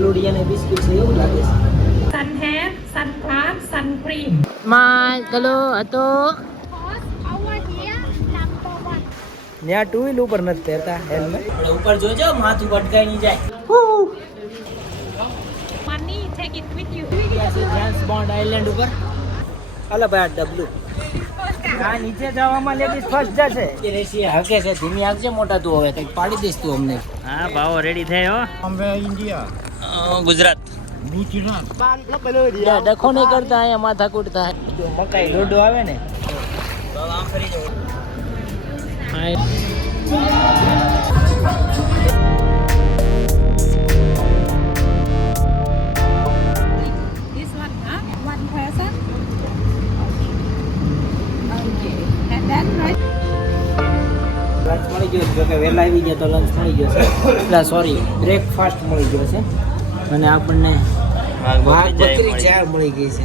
ગલુડિયા ને બિસ્કિટ છે એવું લાગે છે. Sun hair, sun glass, sun cream. માં ગલો હતો ત્યાં ટુ વ્હીલ ઉપર નથી પહેરતા હેલ્મેટ. ઉપર જોજો માથું પટકાઈ નહીં જાય. Money, take it with you. James bond island ઉપર. હાલો ભાઈ આ ડબલું. આ નીચે જવામાં લેડીઝ ફર્સ્ટ જશે. એ રેસી હકે છે ધીમી આગજે મોટા તું હવે કંઈક પાડી દઈશ તું અમને. હા ભાવો રેડી થયો. અમે ઇન્ડિયા ગુજરાત. ગુજરાત ડખો નહીં કરતા અહીંયા માથાકૂટ થાય. જો મકાઈ લોડો આવે ને તો આમ ફરી જવું. This one, huh? One person. Okay. And then right. Lunch મળી ગયો જો કે વહેલા આવી ગયા તો લંચ મળી ગયો છે. એટલે સોરી બ્રેકફાસ્ટ મળી ગયો છે અને આપણને બકરી ચાર મળી ગઈ છે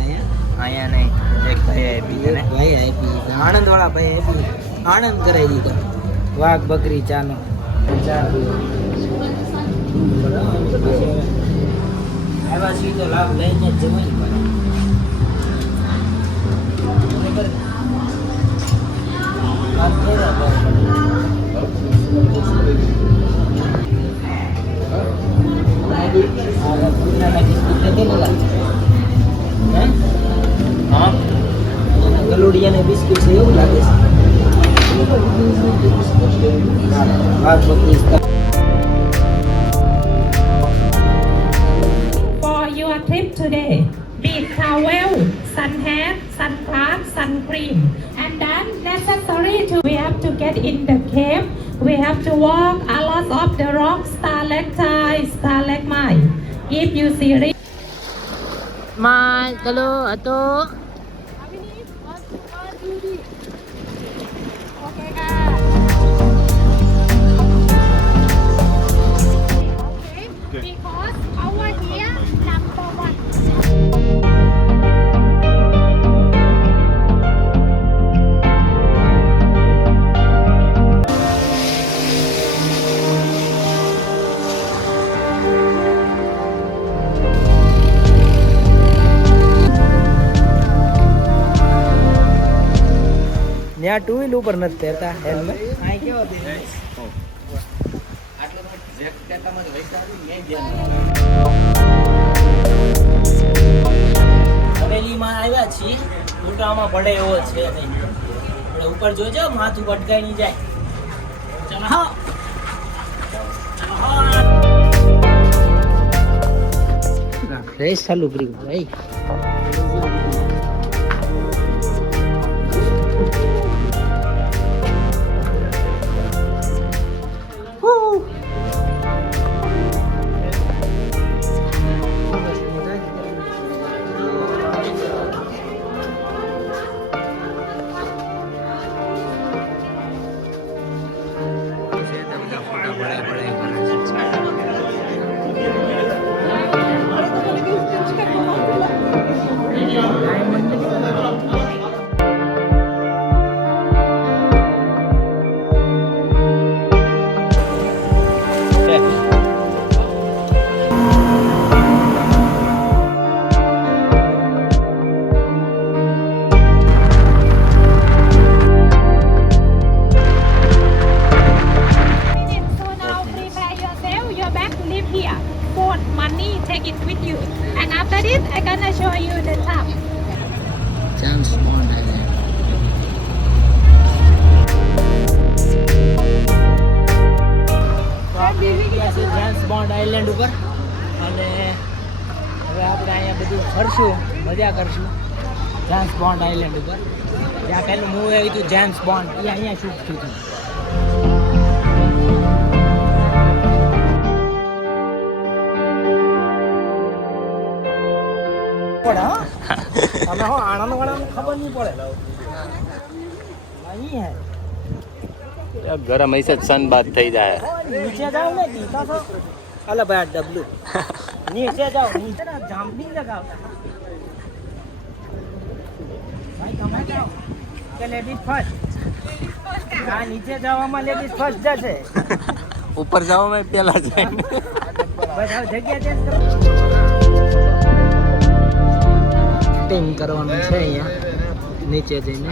અહીંયા નહીં. એક ભાઈ આપી છે ને ભાઈ આપી આણંદ વાળા ભાઈ આપી આણંદ કરાવી દીધો. વાઘ બકરી ચાનો ચાર આવ્યા છીએ તો લાભ લઈને જ જવાય. ગલુડિયા ને બિસ્કિટ છે એવું લાગે છે. For your trip today, beach towel, sun hair, sun glass, sun cream. And then necessary to we have to get in the cave. We have to walk a lot of the rocks, stalactite, stalagmite. If you serious. માં ગલો હતો Because over here, number one. ત્યાં two wheel ઉપર નથી પહેરતા helmet. હવેલીમાં આવ્યા છીએ. ઉટામાં પડે એવો છે નહીં. આપણે ઉપર જોજો માથું પટકાઈ નહીં જાય. ચાલો હા રેસ ચાલુ કર્યું ભાઈ. Take it with you. And after this, I'm gonna show you the top. James Bond Island. તો આપણે ગયા છે જેમ્સ બોન્ડ આઇલેન્ડ ઉપર અને હવે આપણે અહીંયા બધું ફરશું, મજા કરશું જેમ્સ બોન્ડ આઇલેન્ડ ઉપર. જ્યાં પહેલું મૂવી આવ્યું હતું જેમ્સ બોન્ડ એ અહીંયા શૂટ થયું હતું. અમે હો આણંદ વાળાને ખબર નહીં પડે અહીં હે ગરમ હશે સન બાદ થઈ જાય. નીચે જાવ ને દીધા તો અલા ભાઈ આ ડબલું નીચે જાવ નીચે ના જામ્પિંગ લગાવતા ભાઈ તમે જાઓ કે લેડીઝ ફર્સ્ટ. આ નીચે જવામાં લેડીઝ ફર્સ્ટ જશે. ઉપર જવામાં પેલા જાય. બસ હવે જગ્યા ચેન્જ કરો. ટિંગ કરવાનું છે અહીંયા નીચે જઈને.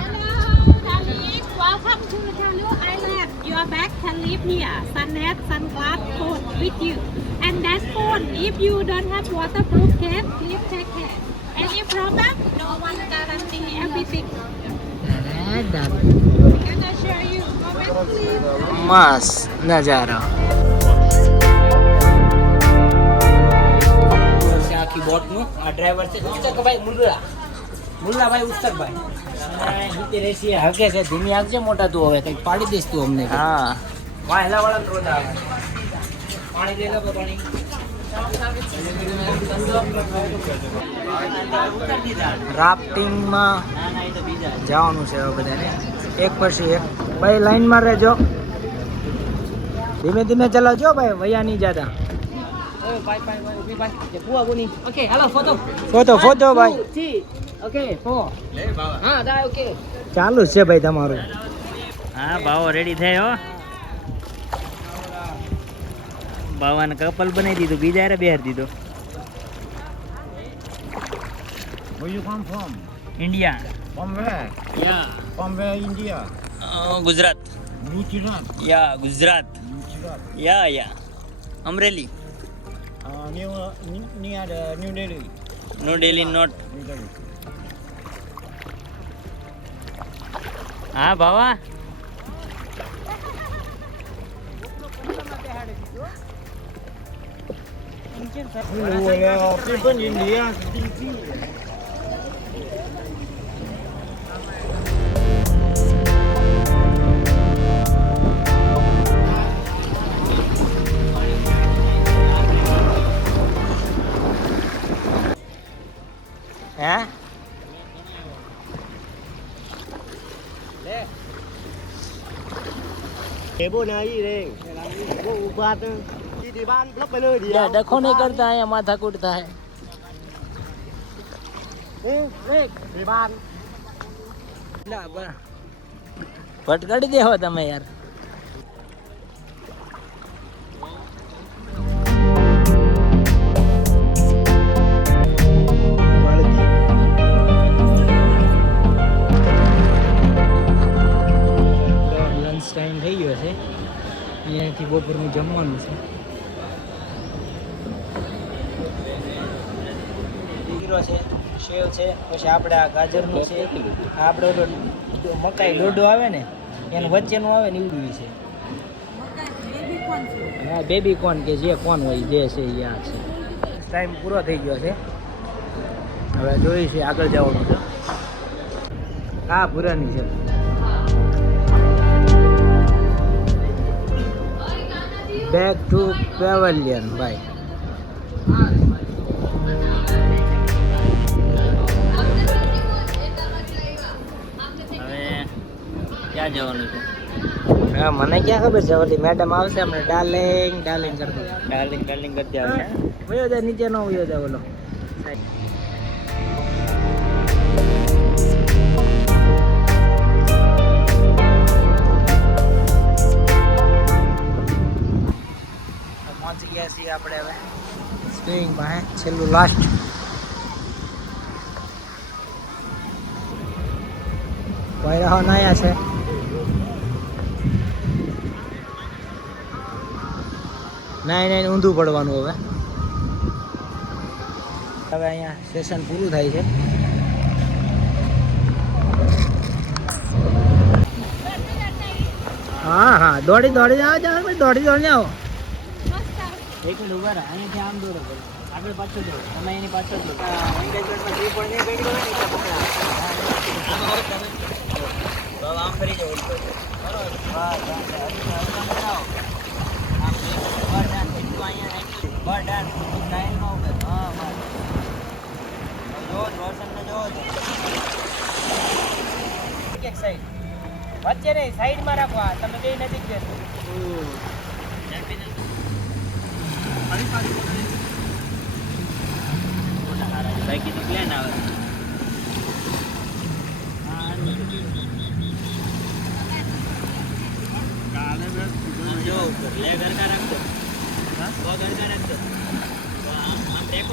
Welcome to Jalu Island. Your bag can leave here. Sun hat, sunglass, phone with you. And that phone, if you don't have waterproof case, please take care. Any problem? No one guarantee everything. Can I show you? Moment, please. મસ્ત નજારો. આખી બોટનું આ driver છે ઉસ્તકભાઈ મુલ્લાભાઈ ઉસ્તકભાઈ. નીચે રેસી હકે છે, ધીમી આગજે મોટા તું હવે કંઈક પાડી દઈશ તું અમને. હા વાહેલા વાળા રોજ આવે. પાણી દે લો પાણી. રાફ્ટિંગમાં જવાનું છે હવે બધાને એક પછી એક. ભાઈ લાઈનમાં રહેજો, ધીમે ધીમે ચલાવજો ભાઈ, વયા નહીં જાતા. ઓકે હાલો ફોટો ભાઈ. ઓકે ચાલુ છે ભાઈ તમારું. હા બાવો રેડી થયો. બાવાને કપલ બનાવી દીધું, બીજા રે બેહાર દીધો. Where you come from? India. From where? Yeah From where India? Gujarat. Gujarat. Yeah Gujarat. Yeah Amreli. Near New Delhi. No Delhi not. New Delhi. હા બાવા. People India. હે ડખો નહીં કરતા અહીંયા માથા કૂટતા હે. ભટકાડી દેવો તમે યાર. લંચ ટાઈમ થઈ ગયો છે, અહીંયાથી બપોરનું જમવાનું છે. ખીરો છે, સેવ છે, પછી આપણે આ ગાજરનું છે, આપણે ઓલો મકાઈ ડોડો આવે ને એનું વચ્ચેનું આવે ને એવું છે. હા બેબી કોર્ન કે જે કોર્ન હોય જે છે એ આ છે. ટાઈમ પૂરો થઈ ગયો છે, હવે જોઈએ છે આગળ જવાનું છે. હા પૂરાની છે. બેક ટુ પેવેલિયન ભાઈ. હવે ક્યાં જવાનું છે? હા મને ક્યાં ખબર છે, ઓલી મેડમ આવશે અમને ડાર્લિંગ ડાર્લિંગ કરી દે. ડાર્લિંગ કરતી આવશે. વયો જાય નીચે નો વયો જાય ઓલો. પહોંચી ગયા છીએ આપણે હવે સ્વિંગ માં, છેલ્લું લાસ્ટ. વૈરાહો નાયા છે. નાઈ ઊંધું પડવાનું હવે. હવે અહીંયા સેશન પૂરું થાય છે. હા દોડી આવો દોડી આવો. એક મિનિટ ઉભા રહે, અહીંયાથી આમ દોડો આગળ પાછળ દોડો, તમે એની પાછળ દોડો. આમ ફરી જાઓ વચ્ચે નહીં, સાઈડમાં રાખવા. તમે કઈ નજીક જશો. બાકી તો પ્લેન આવે. જો ઉપર લે ઘર કા રાખજો, પગ ઘર કા રાખજો.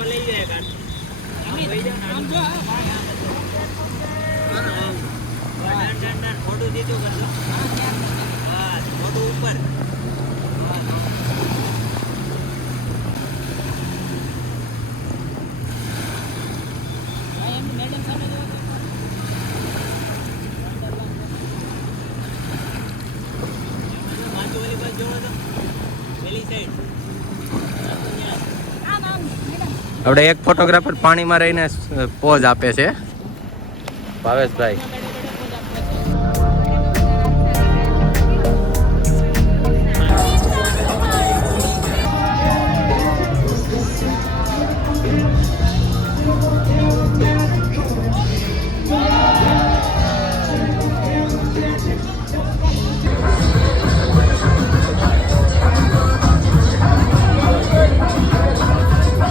લઈ જાય કાન આમ જો ફોટો દીધો ફોટો ઉપર આપણે એક ફોટોગ્રાફર પાણીમાં રહીને પોઝ આપે છે ભાવેશભાઈ.